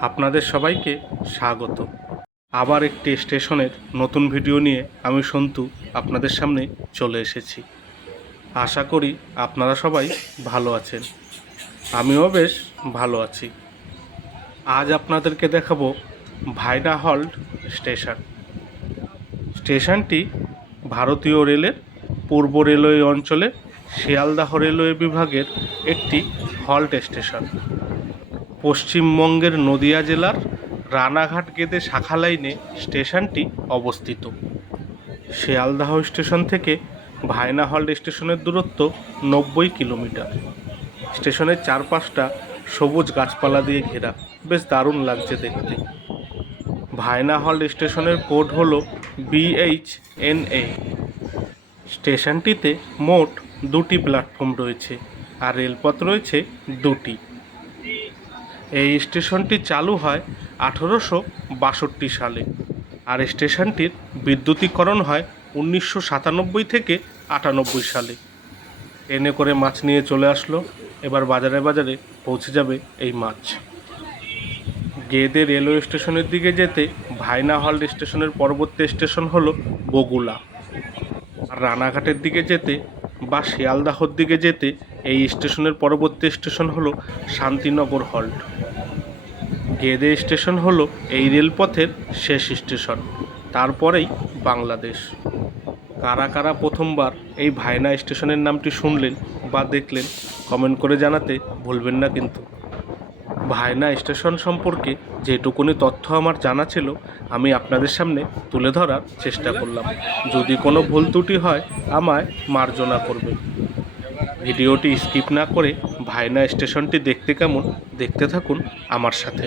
আপনাদের সবাইকে স্বাগত। আবার একটি স্টেশনের নতুন ভিডিও নিয়ে আমি সন্তু আপনাদের সামনে চলে এসেছি। আশা করি আপনারা সবাই ভালো আছেন। আমিও বেশ ভালো আছি। আজ আপনাদেরকে দেখাবো ভাইডা হল্ট স্টেশন। স্টেশনটি ভারতীয় রেলের পূর্ব রেলওয়ে অঞ্চলে শিয়ালদাহ রেলওয়ে বিভাগের একটি হল্ট স্টেশন। পশ্চিমবঙ্গের নদিয়া জেলার রানাঘাট গেদে শাখা লাইনে স্টেশনটি অবস্থিত। শিয়ালদাহ স্টেশন থেকে ভায়না হল্ট স্টেশনের দূরত্ব নব্বই কিলোমিটার। স্টেশনের চারপাশটা সবুজ গাছপালা দিয়ে ঘেরা। বেশ দারুণ লাগছে দেখতে। ভায়না হল্ট স্টেশনের কোড হল বিএইচ এন এ। স্টেশনটিতে মোট দুটি প্ল্যাটফর্ম রয়েছে আর রেলপথ রয়েছে দুটি। এই স্টেশনটি চালু হয় আঠেরোশো বাষট্টি সালে। আর স্টেশনটির বিদ্যুতীকরণ হয় উনিশশো সাতানব্বই থেকে আটানব্বই সালে। ট্রেনে করে মাছ নিয়ে চলে আসলো। এবার বাজারে বাজারে পৌঁছে যাবে এই মাছ। গেদে রেলওয়ে স্টেশনের দিকে যেতে ভাইনা হল্ট স্টেশনের পরবর্তী স্টেশন হলো বগুলা। আর রানাঘাটের দিকে যেতে বা শিয়ালদাহর দিকে যেতে এই স্টেশনের পরবর্তী স্টেশন হলো শান্তিনগর হল্ট। গেদে স্টেশন হলো এই রেলপথের শেষ স্টেশন, তারপরেই বাংলাদেশ। কারা কারা প্রথমবার এই ভায়না স্টেশনের নামটি শুনলেন বা দেখলেন, কমেন্ট করে জানাতে ভুলবেন না কিন্তু। ভায়না স্টেশন সম্পর্কে যেটুকুনি তথ্য আমার জানা ছিল, আমি আপনাদের সামনে তুলে ধরার চেষ্টা করলাম। যদি কোনো ভুল ত্রুটি হয়, আমায় মার্জনা করবে ভিডিওটি স্কিপ না করে ভায়না স্টেশনটি দেখতে কেমন দেখতে থাকুন আমার সাথে।